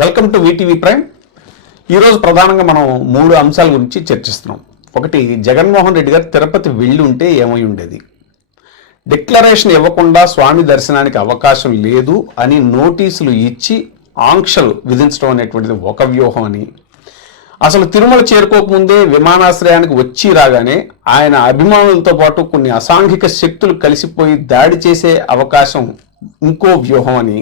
Welcome to VTV prime. ఈరోజు ప్రధానంగా మనం 3 అంశాల గురించి చర్చిస్తున్నాం. ఒకటి, జగన్మోహన్ రెడ్డి గారు తిరుపతి వెళ్ళి ఉంటే ఏమై ఉండేది. డిక్లరేషన్ ఇవ్వకుండా స్వామి దర్శనానికి అవకాశం లేదు అని నోటీసులు ఇచ్చి ఆంక్షలు విధించడం అనేటువంటిది ఒక వ్యూహం అని, అసలు తిరుమల చేరుకోకముందే విమానాశ్రయానికి వచ్చి రాగానే ఆయన అభిమానులతో పాటు కొన్ని అసాంఘిక శక్తులు కలిసిపోయి దాడి చేసే అవకాశం ఇంకో వ్యూహం అని,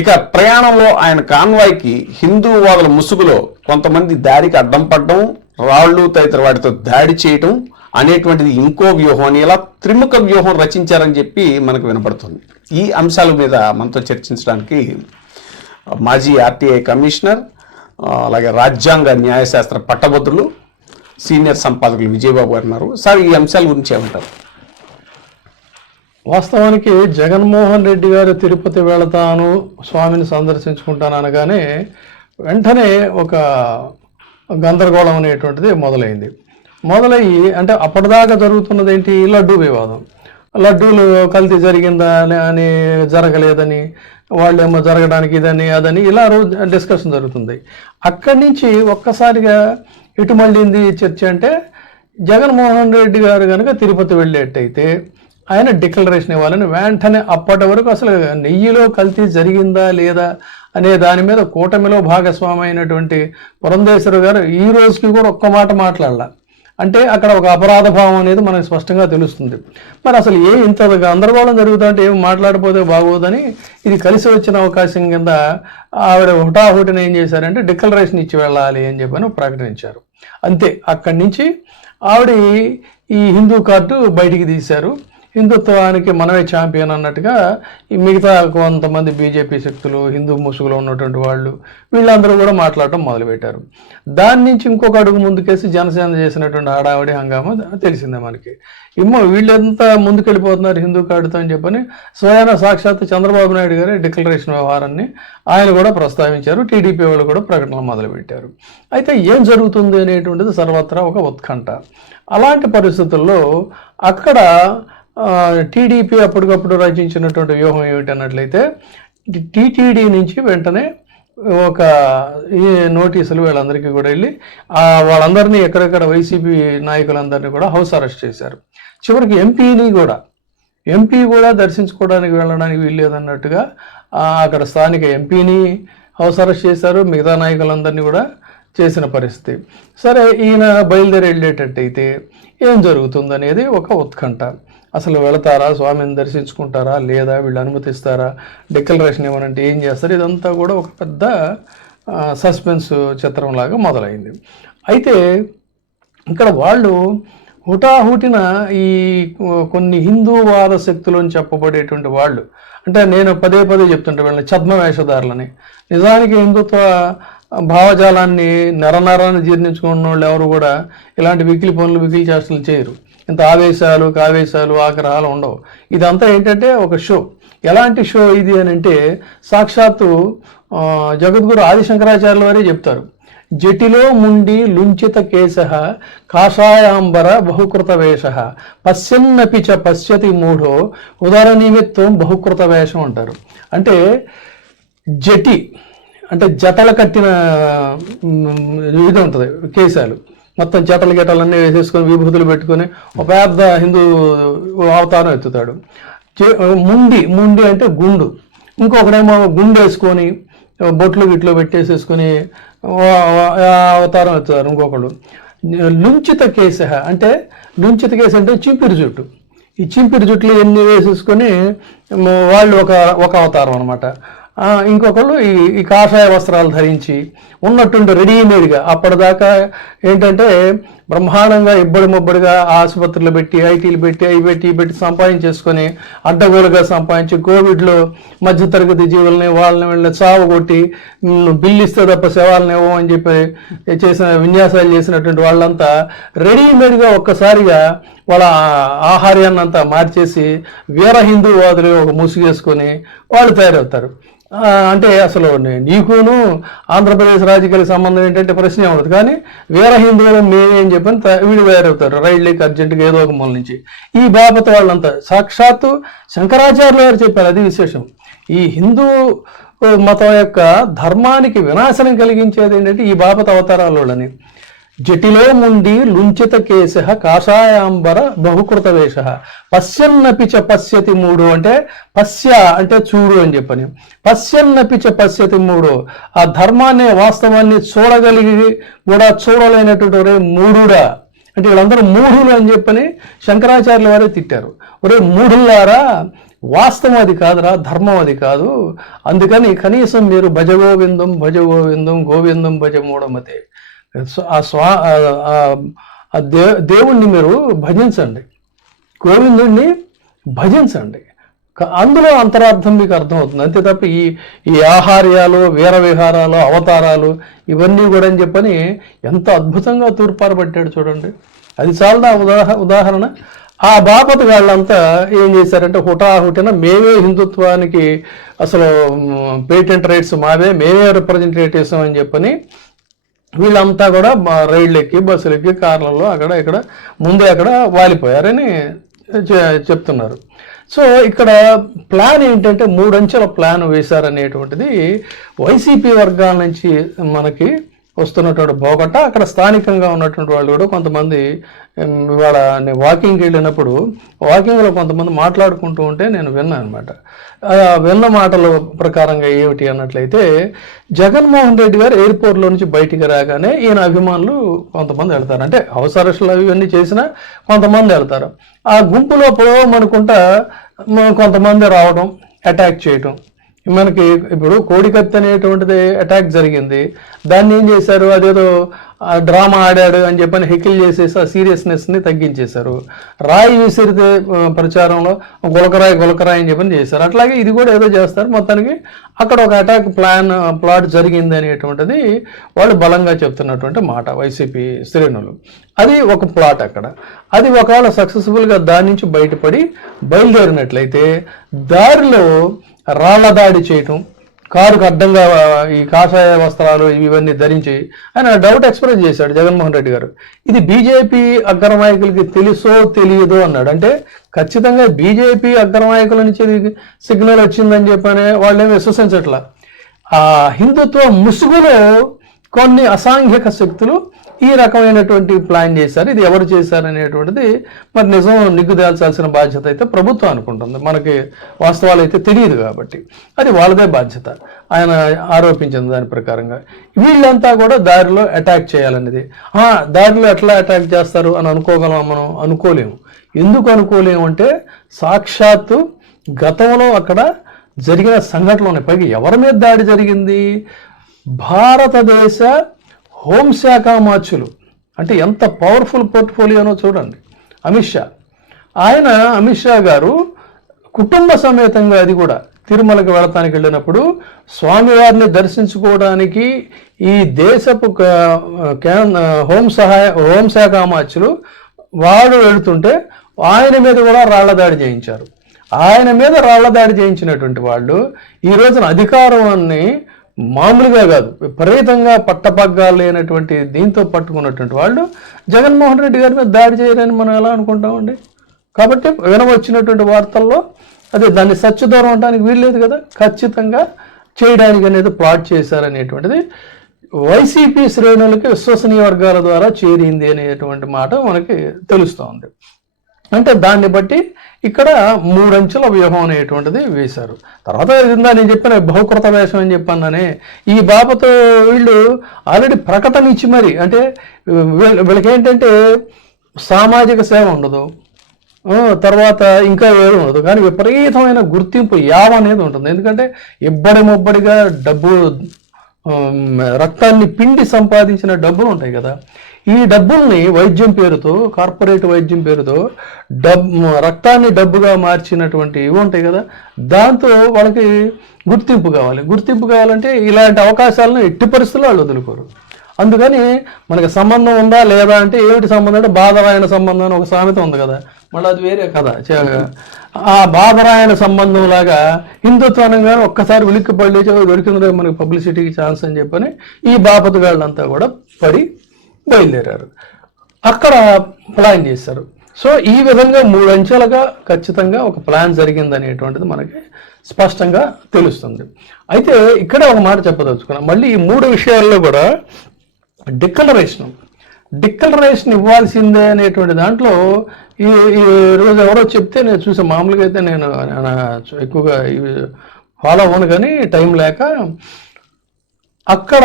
ఇక ప్రయాణంలో ఆయన కాన్వాయ్కి హిందూవాదుల ముసుగులో కొంతమంది దారికి అడ్డం పడడం, రాళ్లు తదితర వాటితో దాడి చేయటం అనేటువంటిది ఇంకో వ్యూహం అని, ఇలా త్రిముఖ వ్యూహం రచించారని చెప్పి మనకు వినపడుతుంది. ఈ అంశాల మీద మనతో చర్చించడానికి మాజీ ఆర్టీఐ కమిషనర్, అలాగే రాజ్యాంగ న్యాయశాస్త్ర పట్టభద్రులు, సీనియర్ సంపాదకులు విజయబాబు గారు ఉన్నారు. సార్, ఈ అంశాల గురించి ఏమంటారు? వాస్తవానికి జగన్మోహన్ రెడ్డి గారు తిరుపతి వెళతాను, స్వామిని సందర్శించుకుంటాను అనగానే వెంటనే ఒక గందరగోళం అనేటువంటిది మొదలయ్యి అంటే అప్పటిదాకా జరుగుతున్నది ఏంటి, లడ్డూ వివాదం. లడ్డూలు కల్తీ జరిగిందా అని, జరగలేదని, వాళ్ళేమో జరగడానికి ఇదని అదని ఇలా రోజు డిస్కషన్ జరుగుతుంది. అక్కడి నుంచి ఒక్కసారిగా ఇటు మళ్ళీంది చర్చ అంటే, జగన్మోహన్ రెడ్డి గారు కనుక తిరుపతి వెళ్ళేట్టయితే ఆయన డిక్లరేషన్ ఇవ్వాలని వెంటనే అప్పటి వరకు అసలు నెయ్యిలో కల్తీ జరిగిందా లేదా అనే దాని మీద కూటమిలో భాగస్వామి అయినటువంటి పురంధేశ్వర గారు ఈ రోజుకి కూడా ఒక్క మాట మాట్లాడాల. అంటే అక్కడ ఒక అపరాధ భావం అనేది మనకు స్పష్టంగా తెలుస్తుంది. మరి అసలు ఇంత గందరగోళం జరుగుతుంటే ఏం మాట్లాడిపోతే బాగోదని ఇది కలిసి వచ్చిన అవకాశం కింద ఆవిడ హుటాహుటిని ఏం చేశారంటే డిక్లరేషన్ ఇచ్చి వెళ్ళాలి అని చెప్పని ప్రకటించారు. అంతే, అక్కడి నుంచి ఆవిడ ఈ హిందూ కార్డు బయటికి తీశారు. హిందుత్వానికి మనమే ఛాంపియన్ అన్నట్టుగా ఈ మిగతా కొంతమంది బీజేపీ శక్తులు, హిందూ ముసుగులో ఉన్నటువంటి వాళ్ళు, వీళ్ళందరూ కూడా మాట్లాడటం మొదలుపెట్టారు. దాని నుంచి ఇంకొక అడుగు ముందుకేసి జనసేన చేసినటువంటి హడావడి హంగామా తెలిసిందే మనకి. వీళ్ళంతా ముందుకెళ్ళిపోతున్నారు హిందూ కార్డుతో అని చెప్పని స్వయాన సాక్షాత్ చంద్రబాబు నాయుడు గారి డిక్లరేషన్ వ్యవహారాన్ని ఆయన కూడా ప్రస్తావించారు. టీడీపీ వాళ్ళు కూడా ప్రకటనలు మొదలుపెట్టారు. అయితే ఏం జరుగుతుంది అనేటువంటిది సర్వత్రా ఒక ఉత్కంఠ. అలాంటి పరిస్థితుల్లో అక్కడ టీడీపీ అప్పటికప్పుడు రచించినటువంటి వ్యూహం ఏమిటన్నట్లయితే, టీటీడీ నుంచి వెంటనే ఒక ఈ నోటీసులు వీళ్ళందరికీ కూడా వెళ్ళి వాళ్ళందరినీ ఎక్కడెక్కడ వైసీపీ నాయకులందరినీ కూడా హౌస్ అరెస్ట్ చేశారు. చివరికి ఎంపీ కూడా దర్శించుకోవడానికి వెళ్ళడానికి వీల్లేదన్నట్టుగా అక్కడ స్థానిక ఎంపీని హౌస్ అరెస్ట్ చేశారు. మిగతా నాయకులందరినీ కూడా చేసిన పరిస్థితి. సరే, ఈయన బయలుదేరి వెళ్ళేటట్టయితే ఏం జరుగుతుందనేది ఒక ఉత్కంఠ. అసలు వెళతారా, స్వామిని దర్శించుకుంటారా లేదా, వీళ్ళు అనుమతిస్తారా, డిక్లరేషన్ ఇవ్వనంటే ఏం చేస్తారు, ఇదంతా కూడా ఒక పెద్ద సస్పెన్స్ చిత్రంలాగా మొదలైంది. అయితే ఇక్కడ వాళ్ళు హుటాహుటిన ఈ కొన్ని హిందూవాద శక్తులు అని చెప్పబడేటువంటి వాళ్ళు, అంటే నేను పదే చెప్తుంటే వీళ్ళని ఛద్మ వేషధారులని, నిజానికి హిందుత్వ భావజాలాన్ని నరనరాన్ని జీర్ణించుకున్న వాళ్ళు ఎవరు కూడా ఇలాంటి వికిలి చేష్టలు చేయరు. ఇంత ఆవేశాలు ఆగ్రహాలు ఉండవు. ఇదంతా ఏంటంటే ఒక షో. ఎలాంటి షో ఇది అని అంటే, సాక్షాత్తు జగద్గురు ఆదిశంకరాచార్యుల వారే చెప్తారు, జటిలో ముండి లుంచిత కేశ కాషాయాంబర బహుకృత వేష పశ్యన్నపి చ పశ్యతి మూఢో ఉదర నిమిత్తం బహుకృత వేషం అంటారు. అంటే జటి అంటే జతలు కట్టిన ఇది ఉంటుంది, కేశాలు మొత్తం జటలన్నీ వేసేసుకొని విభూతులు పెట్టుకొని ఒక పెద్ద హిందూ అవతారం ఎత్తుతాడు. ముండి అంటే గుండు, ఇంకొకడేమో గుండు వేసుకొని బొట్లు గిట్లు పెట్టేసేసుకొని అవతారం ఎత్తుతారు. ఇంకొకళ్ళు లుంచిత కేశ అంటే చింపిరి జుట్టు. ఈ చింపిరి జుట్లు ఎన్ని వేసేసుకొని వాళ్ళు ఒక అవతారం అనమాట. ఇంకొకళ్ళు ఈ కాషాయ వస్త్రాలు ధరించి ఉన్నట్టుండి రెడీమేడ్గా, అప్పటిదాకా ఏంటంటే బ్రహ్మాండంగా ఇబ్బడిముబ్బడిగా ఆసుపత్రులు పెట్టి, ఐటీలు పెట్టి, అవి పెట్టి సంపాదించేసుకొని అడ్డగోలుగా సంపాదించి కోవిడ్లో మధ్యతరగతి జీవులని వాళ్ళని చావు కొట్టి బిల్లు ఇస్తే తప్ప సేవలను ఇవ్వమని చెప్పి విన్యాసాలు చేసినటువంటి వాళ్ళంతా రెడీమేడ్గా ఒక్కసారిగా వాళ్ళ ఆహార్యాన్ని అంతా మార్చేసి వీర హిందూవాదులు ఒక ముసుగేసుకొని వాళ్ళు తయారవుతారు. అంటే అసలు నీకును ఆంధ్రప్రదేశ్ రాజకీయాలకు సంబంధం ఏంటంటే ప్రశ్నే ఉండదు, కానీ వీర హిందువులు మేమేం చెప్పని వీడు తయారవుతారు రైళ్ళకి అర్జెంటుగా ఏదో ఒక మూల నుంచి. ఈ బాపత వాళ్ళంతా సాక్షాత్తు శంకరాచార్యులు గారు చెప్పారు, అది విశేషం. ఈ హిందూ మతం యొక్క ధర్మానికి వినాశనం కలిగించేది ఏంటంటే ఈ బాపత అవతారాలని. జటిలో ముండి లుంచిత కేశ కాషాయాంబర బహుకృత వేష పశ్యన్నపిచ పశ్యతి మూడు అంటే పశ్య అంటే చూడు అని చెప్పని, పశ్యన్నపిచ పశ్యతి మూడు ఆ ధర్మాన్ని వాస్తవాన్ని చూడగలిగి కూడా చూడలేనటువంటి ఒరే మూఢుడా అంటే వీళ్ళందరూ మూఢులు అని చెప్పని శంకరాచార్యుల వారే తిట్టారు. ఒరే మూఢుల్లారా, వాస్తవం అది కాదురా, ధర్మం అది కాదు. అందుకని కనీసం మీరు భజగోవిందం భజగోవిందం గోవిందం భజ మూఢమతే దేవుణ్ణి మీరు భజించండి, గోవిందుణ్ణి భజించండి. అందులో అంతరార్థం మీకు అర్థమవుతుంది. అంతే తప్ప ఈ ఆహార్యాలు వీర విహారాలు అవతారాలు ఇవన్నీ కూడా అని చెప్పని ఎంత అద్భుతంగా తూర్పారబట్టాడు చూడండి. అది చాలా ఉదాహరణ. ఆ బాపత వాళ్ళంతా ఏం చేశారంటే హుటాహుటిన మేమే హిందుత్వానికి అసలు పేటెంట్ రైట్స్ మావే, మేమే రిప్రజెంటేటివ్స్ అని చెప్పని వీళ్ళంతా కూడా రైళ్ళు ఎక్కి బస్సులు ఎక్కి కార్లలో అక్కడ ఇక్కడ ముందే అక్కడ వాలిపోయారని చెప్తున్నారు. సో ఇక్కడ ప్లాన్ ఏంటంటే 3 అంచెల ప్లాన్ వేశారనేటువంటిది వైసీపీ వర్గాల నుంచి మనకి వస్తున్నటువంటి బోగట్ట. అక్కడ స్థానికంగా ఉన్నటువంటి వాళ్ళు కూడా కొంతమంది ఇవాళ నేను వాకింగ్కి వెళ్ళినప్పుడు వాకింగ్లో కొంతమంది మాట్లాడుకుంటూ ఉంటే నేను విన్నాను అనమాట. విన్న మాటల ప్రకారంగా ఏమిటి అన్నట్లయితే జగన్మోహన్ రెడ్డి గారు ఎయిర్పోర్ట్లో నుంచి బయటికి రాగానే ఈయన అభిమానులు కొంతమంది వెళ్తారు. అంటే అవసరస్తులు ఇవన్నీ చేసినా కొంతమంది వెళ్తారు. ఆ గుంపులో అనుకుంటా కొంతమంది రావడం, అటాక్ చేయటం. మనకి ఇప్పుడు కోడికత్తి అనేటువంటిది అటాక్ జరిగింది. దాన్ని ఏం చేశారు, అదేదో డ్రామా ఆడాడు అని చెప్పని హెకిల్ చేసేసి ఆ సీరియస్నెస్ని తగ్గించేశారు. రాయి విసిరితే ప్రచారంలో గులకరాయి అని చెప్పని చేశారు. అట్లాగే ఇది కూడా ఏదో చేస్తారు. మొత్తానికి అక్కడ ఒక అటాక్ ప్లాట్ జరిగింది అనేటువంటిది వాళ్ళు బలంగా చెప్తున్నటువంటి మాట వైసీపీ శ్రేణులు. అది ఒక ప్లాట్ అక్కడ. అది ఒకవేళ సక్సెస్ఫుల్గా దాని నుంచి బయటపడి బయలుదేరినట్లయితే దారిలో రాళ్ల దాడి చేయటం, కారుకు అడ్డంగా ఈ కాషాయ వస్త్రాలు ఇవన్నీ ధరించి ఆయన డౌట్ ఎక్స్ప్రెస్ చేశాడు జగన్మోహన్ రెడ్డి గారు. ఇది బీజేపీ అగ్రనాయకులకి తెలుసో తెలియదో అన్నాడు. అంటే ఖచ్చితంగా బీజేపీ అగ్రనాయకుల నుంచి సిగ్నల్ వచ్చిందని చెప్పనే వాళ్ళేమి విశ్వసించట్లా. ఆ హిందుత్వ ముసుగులో కొన్ని అసాంఘిక శక్తులు ఈ రకమైనటువంటి ప్లాన్ చేశారు. ఇది ఎవరు చేశారు అనేటువంటిది మరి నిజం నిగ్గుదేల్చాల్సిన బాధ్యత అయితే ప్రభుత్వం అనుకుంటుంది. మనకి వాస్తవాలు అయితే తెలియదు కాబట్టి అది వాళ్ళదే బాధ్యత. ఆయన ఆరోపించిన దాని ప్రకారంగా వీళ్ళంతా కూడా దారిలో అటాక్ చేయాలనేది. దారిలో ఎట్లా అటాక్ చేస్తారు అని అనుకోగలం మనం? అనుకోలేము. ఎందుకు అనుకోలేము అంటే సాక్షాత్తు గతంలో అక్కడ జరిగిన సంఘటనలు ఉన్నాయి. పైగా ఎవరి మీద దాడి జరిగింది? భారతదేశ హోంశాఖ మార్చులు. అంటే ఎంత పవర్ఫుల్ పోర్ట్ఫోలియోనో చూడండి. అమిత్ షా గారు కుటుంబ సమేతంగా అది కూడా తిరుమలకి వెళతానికి వెళ్ళినప్పుడు స్వామివారిని దర్శించుకోవడానికి ఈ దేశపు హోంశాఖ మార్చులు వాడు వెళుతుంటే ఆయన మీద కూడా రాళ్ల దాడి చేయించారు. ఆయన మీద రాళ్ల దాడి చేయించినటువంటి వాళ్ళు ఈ రోజున అధికారాన్ని మామూలుగా కాదు విపరీతంగా పట్టపగ్గాలు లేనటువంటి దీంతో పట్టుకున్నటువంటి వాళ్ళు జగన్మోహన్ రెడ్డి గారి మీద దాడి చేయరని మనం ఎలా అనుకుంటామండి? కాబట్టి వినవచ్చినటువంటి వార్తల్లో అదే దాన్ని సత్యదూరం అనడానికి వీల్లేదు కదా. ఖచ్చితంగా చేయడానికి అనేది ప్లాట్ చేశారనేటువంటిది వైసీపీ శ్రేణులకి విశ్వసనీయ వర్గాల ద్వారా చేరింది అనేటువంటి మాట మనకి తెలుస్తోంది. అంటే దాన్ని బట్టి ఇక్కడ 3 అంచెల వ్యూహం అనేటువంటిది వేశారు. తర్వాత నేను చెప్పిన బహుకృత వేషం అని చెప్పాననే ఈ బాబతో వీళ్ళు ఆల్రెడీ ప్రకటన ఇచ్చి మరి అంటే వీళ్ళకి ఏంటంటే సామాజిక సేవ ఉండదు, తర్వాత ఇంకా ఏది ఉండదు, కానీ విపరీతమైన గుర్తింపు యావ అనేది ఉంటుంది. ఎందుకంటే ముబ్బడిగా డబ్బు రక్తాన్ని పిండి సంపాదించిన డబ్బులు ఉంటాయి కదా. ఈ డబ్బుల్ని వైద్యం పేరుతో కార్పొరేట్ వైద్యం పేరుతో రక్తాన్ని డబ్బుగా మార్చినటువంటి ఇవి ఉంటాయి కదా. దాంతో వాళ్ళకి గుర్తింపు కావాలంటే ఇలాంటి అవకాశాలను ఎట్టి పరిస్థితుల్లో వాళ్ళు వదులుకోరు. అందుకని మనకి సంబంధం ఉందా లేదా అంటే ఏమిటి సంబంధం అంటే బాధరాయణ సంబంధం అని ఒక సామెత ఉంది కదా. మళ్ళీ అది వేరే కథ. ఆ బాధరాయణ సంబంధం లాగా హిందుత్వానంగా ఒక్కసారి ఉలిక్కి పడి దొరికిందో మనకి పబ్లిసిటీకి ఛాన్స్ అని చెప్పని ఈ బాపతుగాళ్ళంతా కూడా పడి బయలుదేరారు. అక్కడ ప్లాన్ చేశారు. సో ఈ విధంగా 3 అంచెలుగా ఖచ్చితంగా ఒక ప్లాన్ జరిగిందనేటువంటిది మనకి స్పష్టంగా తెలుస్తుంది. అయితే ఇక్కడే ఒక మాట చెప్పదలుచుకున్నాం, మళ్ళీ ఈ 3 విషయాల్లో కూడా డిక్లరేషన్ ఇవ్వాల్సిందే అనేటువంటి దాంట్లో ఈ రోజు ఎవరో చెప్తే నేను చూసే, మామూలుగా అయితే నేను ఎక్కువగా ఫాలో అవ్వను కానీ టైం లేక, అక్కడ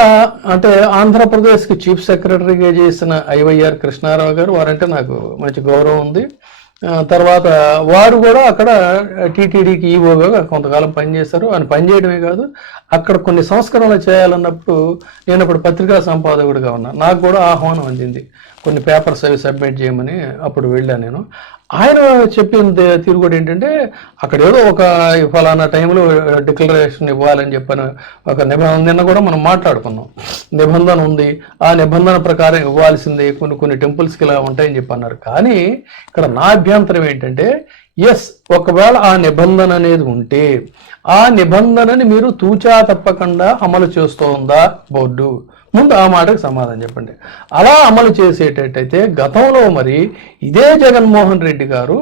అంటే ఆంధ్రప్రదేశ్కి చీఫ్ సెక్రటరీగా చేసిన ఐవైఆర్ కృష్ణారావు గారు, వారంటే నాకు మంచి గౌరవం ఉంది. తర్వాత వారు కూడా అక్కడ టీటీడీకి ఈవోగా కొంతకాలం పనిచేశారు. ఆయన పనిచేయడమే కాదు, అక్కడ కొన్ని సంస్కరణలు చేయాలన్నప్పుడు నేను అప్పుడు పత్రికా సంపాదకుడిగా ఉన్నా, నాకు కూడా ఆహ్వానం అందింది కొన్ని పేపర్స్ అవి సబ్మిట్ చేయమని. అప్పుడు వెళ్ళాను నేను. ఆయన చెప్పిన తిరుగుడు ఏంటంటే, అక్కడ ఏదో ఒక ఫలానా టైంలో డిక్లరేషన్ ఇవ్వాలని చెప్పని ఒక నిబంధన, నిన్న కూడా మనం మాట్లాడుకున్నాం, నిబంధన ఉంది, ఆ నిబంధన ప్రకారం ఇవ్వాల్సిందే, కొన్ని టెంపుల్స్కి ఇలా ఉంటాయని చెప్పి అన్నారు. కానీ ఇక్కడ నా అభ్యంతరం ఏంటంటే, ఎస్, ఒకవేళ ఆ నిబంధన అనేది ఉంటే ఆ నిబంధనని మీరు తూచా తప్పకుండా అమలు చేస్తోందా బోర్డు? ముందు ఆ మాటకు సమాధానం చెప్పండి. అలా అమలు చేసేటట్టయితే గతంలో మరి ఇదే జగన్మోహన్ రెడ్డి గారు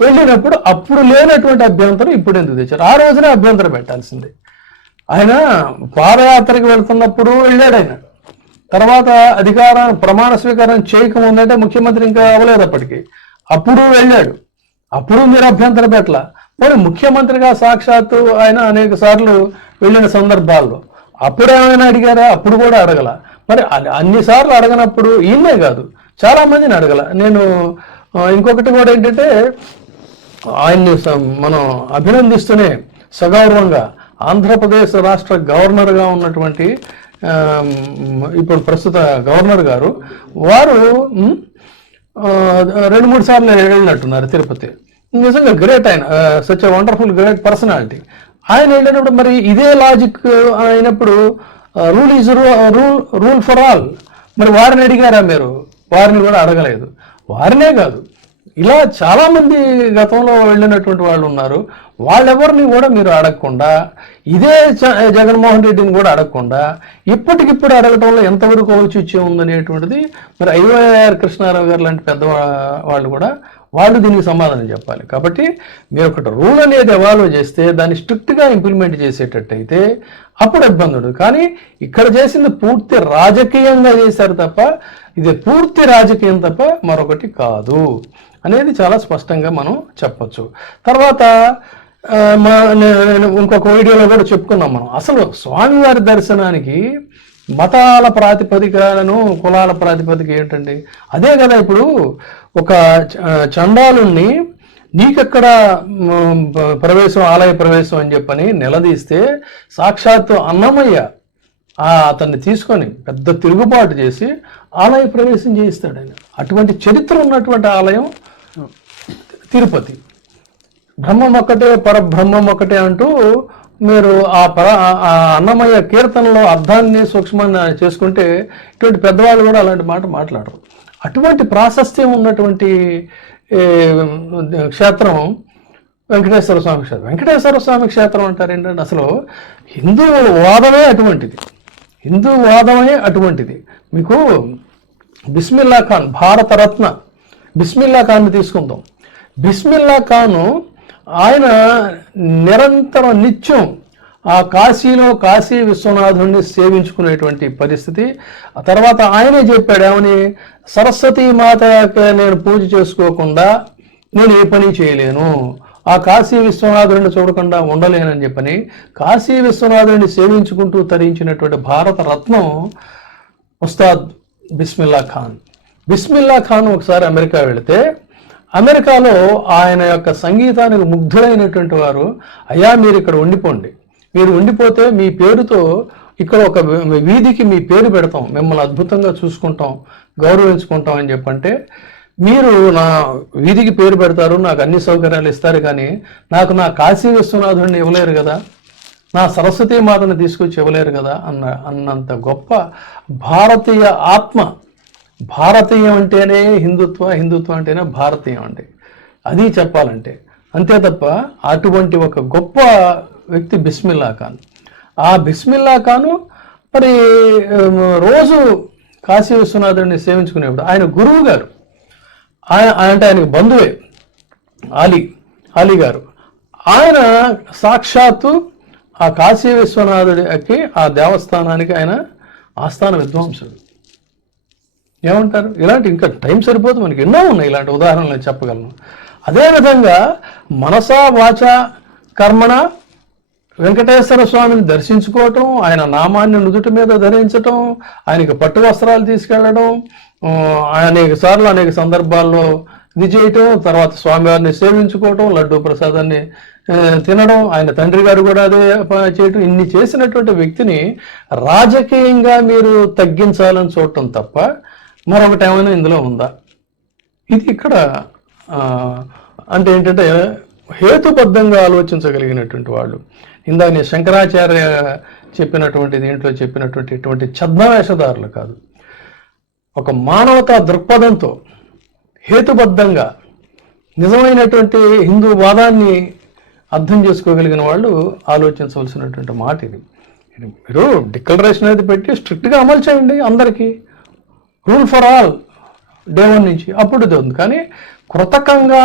వెళ్ళినప్పుడు అప్పుడు లేనటువంటి అభ్యంతరం ఇప్పుడు ఎందుకు తెచ్చారు? ఆ రోజునే అభ్యంతరం పెట్టాల్సింది. ఆయన పాదయాత్రకి వెళ్తున్నప్పుడు వెళ్ళాడు ఆయన. తర్వాత ప్రమాణ స్వీకారం చేయకముందంటే ముఖ్యమంత్రి ఇంకా అవ్వలేదు అప్పటికి, అప్పుడు వెళ్ళాడు, అప్పుడు మీరు అభ్యంతరం పెట్టాల. మరి ముఖ్యమంత్రిగా సాక్షాత్తు ఆయన అనేక సార్లు వెళ్ళిన సందర్భాల్లో అప్పుడు ఏమైనా అడిగారా? అప్పుడు కూడా అడగల. మరి అన్నిసార్లు అడగనప్పుడు ఈయనే కాదు చాలా మందిని అడగల. నేను ఇంకొకటి కూడా ఏంటంటే, ఆయన్ని మనం అభినందిస్తూనే సగౌరవంగా ఆంధ్రప్రదేశ్ రాష్ట్ర గవర్నర్గా ఉన్నటువంటి ఇప్పుడు ప్రస్తుత గవర్నర్ గారు, వారు 2-3 సార్లు వెళ్ళినట్టున్నారు తిరుపతి. నిజంగా గ్రేట్, ఆయన such a wonderful great personality. ఆయన వెళ్ళినప్పుడు మరి ఇదే లాజిక్ అయినప్పుడు rule is rule for all. మరి వారిని అడిగారా మీరు? వారిని కూడా అడగలేదు. వారినే కాదు, ఇలా చాలామంది గతంలో వెళ్ళినటువంటి వాళ్ళు ఉన్నారు. వాళ్ళెవరిని కూడా మీరు అడగకుండా, ఇదే జగన్మోహన్ రెడ్డిని కూడా అడగకుండా ఇప్పటికిప్పుడు అడగటంలో ఎంతవరకు ఔచిత్యం ఉందనేటువంటిది మరి ఐవైఆర్ కృష్ణారావు గారు లాంటి పెద్ద వాళ్ళు కూడా వాళ్ళు దీనికి సమాధానం చెప్పాలి. కాబట్టి మీరు ఒకటి రూల్ అనేది ఎవాల్వ్ చేస్తే దాన్ని స్ట్రిక్ట్గా ఇంప్లిమెంట్ చేసేటట్టయితే అప్పుడు ఇబ్బందుడు. కానీ ఇక్కడ చేసింది పూర్తి రాజకీయంగా చేశారు తప్ప, ఇది పూర్తి రాజకీయం తప్ప మరొకటి కాదు అనేది చాలా స్పష్టంగా మనం చెప్పచ్చు. తర్వాత ఇంకొక వీడియోలో కూడా చెప్పుకున్నాం మనం, అసలు స్వామివారి దర్శనానికి మతాల ప్రాతిపదికలను, కులాల ప్రాతిపదిక ఏంటండి? అదే కదా ఇప్పుడు ఒక చండాలుణ్ణి నీకెక్కడ ప్రవేశం, ఆలయ ప్రవేశం అని చెప్పని నిలదీస్తే సాక్షాత్తు అన్నమయ్య అతన్ని తీసుకొని పెద్ద తిరుగుబాటు చేసి ఆలయ ప్రవేశం చేయిస్తాడు ఆయన. అటువంటి చరిత్ర ఉన్నటువంటి ఆలయం తిరుపతి. బ్రహ్మం ఒక్కటే, పరబ్రహ్మం ఒక్కటే అంటూ మీరు ఆ అన్నమయ్య కీర్తనలో అర్థాన్ని సూక్ష్మంగా చేసుకుంటే ఇటువంటి పెద్దవాళ్ళు కూడా అలాంటి మాట మాట్లాడరు. అటువంటి ప్రాశస్త్యం ఉన్నటువంటి క్షేత్రం వెంకటేశ్వర స్వామి క్షేత్రం. వెంకటేశ్వర స్వామి క్షేత్రం అంటారు ఏంటంటే, అసలు హిందూ వాదమే అటువంటిది. మీకు బిస్మిల్లా ఖాన్, భారతరత్న బిస్మిల్లా ఖాన్ని తీసుకుందాం. బిస్మిల్లా ఖాను ఆయన నిరంతరం నిత్యం ఆ కాశీలో కాశీ విశ్వనాథుడిని సేవించుకునేటువంటి పరిస్థితి. ఆ తర్వాత ఆయనే చెప్పాడు, ఏమని, సరస్వతీ మాతకి నేను పూజ చేసుకోకుండా నేను ఏ పని చేయలేను, ఆ కాశీ విశ్వనాథుడిని చూడకుండా ఉండలేనని చెప్పని కాశీ విశ్వనాథుడిని సేవించుకుంటూ తరించినటువంటి భారత రత్నం ఉస్తాద్ బిస్మిల్లా ఖాన్. బిస్మిల్లా ఖాన్ ఒకసారి అమెరికా వెళితే, అమెరికాలో ఆయన యొక్క సంగీతానికి ముగ్ధులైనటువంటి వారు, అయ్యా మీరు ఇక్కడ ఉండిపోండి, మీరు ఉండిపోతే మీ పేరుతో ఇక్కడ ఒక వీధికి మీ పేరు పెడతాం, మిమ్మల్ని అద్భుతంగా చూసుకుంటాం, గౌరవించుకుంటాం అని చెప్పంటే, మీరు నా వీధికి పేరు పెడతారు, నాకు అన్ని సౌకర్యాలు ఇస్తారు, కానీ నాకు నా కాశీ విశ్వనాథుడిని ఇవ్వలేరు కదా, నా సరస్వతీ మాతను తీసుకొచ్చి ఇవ్వలేరు కదా అన్నంత గొప్ప భారతీయ ఆత్మ. భారతీయం అంటేనే హిందుత్వం, హిందుత్వం అంటేనే భారతీయం అంటే అది చెప్పాలంటే. అంతే తప్ప అటువంటి ఒక గొప్ప వ్యక్తి బిస్మిల్లా ఖాన్. ఆ బిస్మిల్లా ఖాను మరి రోజు కాశీ విశ్వనాథుడిని సేవించుకునేప్పుడు ఆయన గురువు గారు అంటే ఆయనకు బంధువే అలీ గారు. ఆయన సాక్షాత్తు ఆ కాశీ విశ్వనాథుడికి ఆ దేవస్థానానికి ఆయన ఆస్థాన విద్వాంసుడు. ఏమంటారు? ఇలాంటి ఇంకా టైం సరిపోదు, మనకి ఎన్నో ఉన్నాయి ఇలాంటి ఉదాహరణలు నేను చెప్పగలను. అదేవిధంగా మనసా వాచ కర్మణ వెంకటేశ్వర స్వామిని దర్శించుకోవటం, ఆయన నామాన్ని నుదుటి మీద ధరించటం, ఆయనకి పట్టు వస్త్రాలు తీసుకెళ్లడం, అనేక సార్లు అనేక సందర్భాల్లో ఇది చేయటం, తర్వాత స్వామివారిని సేవించుకోవటం, లడ్డూ ప్రసాదాన్ని తినడం, ఆయన తండ్రి గారు కూడా అదే చేయటం, ఇన్ని చేసినటువంటి వ్యక్తిని రాజకీయంగా మీరు తగ్గించాలని చూడటం తప్ప మరొకటి ఏమైనా ఇందులో ఉందా? ఇది ఇక్కడ అంటే ఏంటంటే హేతుబద్ధంగా ఆలోచించగలిగినటువంటి వాళ్ళు. ఇందాక నేను శంకరాచార్య చెప్పినటువంటి దీంట్లో చెప్పినటువంటి ఇటువంటి ఛద్మవేషధారులు కాదు, ఒక మానవతా దృక్పథంతో హేతుబద్ధంగా నిజమైనటువంటి హిందూ వాదాన్ని అర్థం చేసుకోగలిగిన వాళ్ళు ఆలోచించవలసినటువంటి మాట ఇది. మీరు డిక్లరేషన్ అనేది పెట్టి స్ట్రిక్ట్గా అమలు చేయండి, అందరికీ రూల్ ఫర్ ఆల్ డే 1 నుంచి, అప్పుడు ఇది ఉంది. కానీ కృతకంగా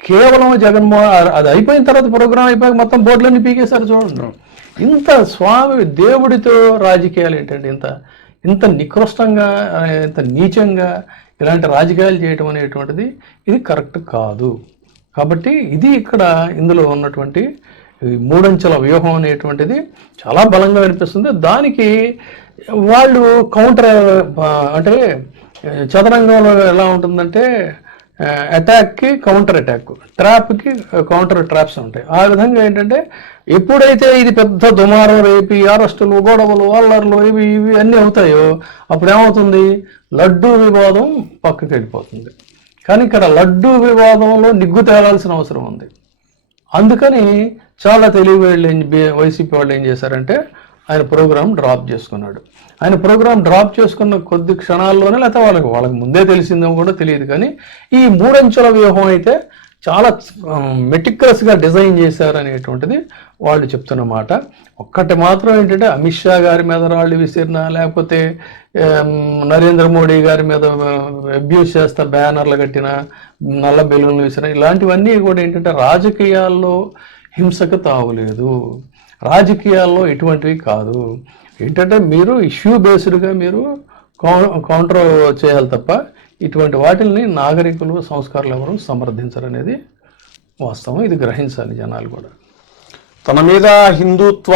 కేవలం జగన్మోహన్ అది అయిపోయిన తర్వాత ప్రోగ్రాం అయిపోయాక మొత్తం బోర్డులన్నీ పీకేశారు. చూడండి, ఇంత స్వామి దేవుడితో రాజకీయాలు ఏంటండి? ఇంత నికృష్టంగా, ఇంత నీచంగా ఇలాంటి రాజకీయాలు చేయటం అనేటువంటిది ఇది కరెక్ట్ కాదు. కాబట్టి ఇది ఇక్కడ ఇందులో ఉన్నటువంటి మూడంచెల వ్యూహం అనేటువంటిది చాలా బలంగా అనిపిస్తుంది. దానికి వాళ్ళు కౌంటర్ అంటే చదరంగంలో ఎలా ఉంటుందంటే అటాక్కి కౌంటర్ అటాక్, ట్రాప్కి కౌంటర్ ట్రాప్స్ ఉంటాయి. ఆ విధంగా ఏంటంటే ఎప్పుడైతే ఇది పెద్ద దుమారం రేపి అరెస్టులు, గొడవలు, అల్లర్లు ఇవి అన్నీ అవుతాయో అప్పుడు ఏమవుతుంది? లడ్డూ వివాదం పక్కకి వెళ్ళిపోతుంది. కానీ ఇక్కడ లడ్డూ వివాదంలో నిగ్గు తేలాల్సిన అవసరం ఉంది. అందుకని చాలా తెలివి వాళ్ళు వైసీపీ వాళ్ళు ఏం చేశారంటే ఆయన ప్రోగ్రాం డ్రాప్ చేసుకున్నాడు. ఆయన ప్రోగ్రాం డ్రాప్ చేసుకున్న కొద్ది క్షణాల్లోనే, లేకపోతే వాళ్ళకి ముందే తెలిసిందేమో కూడా తెలియదు, కానీ ఈ మూడంచెల వ్యూహం అయితే చాలా మెటిక్యులస్గా డిజైన్ చేశారు అనేటువంటిది వాళ్ళు చెప్తున్న మాట. ఒక్కటి మాత్రం ఏంటంటే అమిత్ షా గారి మీద రాళ్ళు విసిరినా, లేకపోతే నరేంద్ర మోడీ గారి మీద అబ్యూస్ చేస్తా బ్యానర్లు కట్టిన, నల్ల బెలూన్లు విసిరినా, ఇలాంటివన్నీ కూడా ఏంటంటే రాజకీయాల్లో హింసకు తావులేదు, రాజకీయాల్లో ఎటువంటివి కాదు. ఏంటంటే మీరు ఇష్యూ బేస్డ్గా మీరు కౌంటర్ చేయాలి తప్ప ఇటువంటి వాటిల్ని నాగరికులు, సంస్కారాలు ఎవరు సమర్థించరనేది వాస్తవం. ఇది గ్రహించాలి జనాలు కూడా. తన మీద హిందుత్వ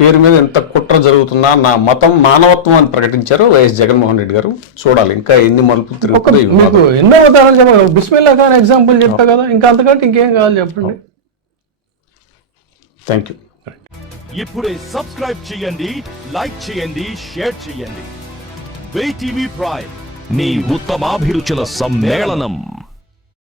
పేరు మీద ఎంత కుట్ర జరుగుతున్నా నా మతం మానవత్వం అని ప్రకటించారు వైఎస్ జగన్మోహన్ రెడ్డి గారు. చూడాలి ఇంకా ఎన్ని మలుపులు తిరుగుతాయి. మీకు ఎన్నో ఉదాహరణలు చెప్పాలి, బిస్మిల్లా ఖాన్ ఎగ్జాంపుల్ చెప్పా కదా, ఇంకా అంతకంటే ఇంకేం కావాలి చెప్పండి. Thank you. ఇప్పుడే సబ్స్క్రైబ్ చేయండి, లైక్ చేయండి, షేర్ చేయండి. వే టీవీ ప్రైమ్, నీ ఉత్తమాభిరుచుల సమ్మేళనం.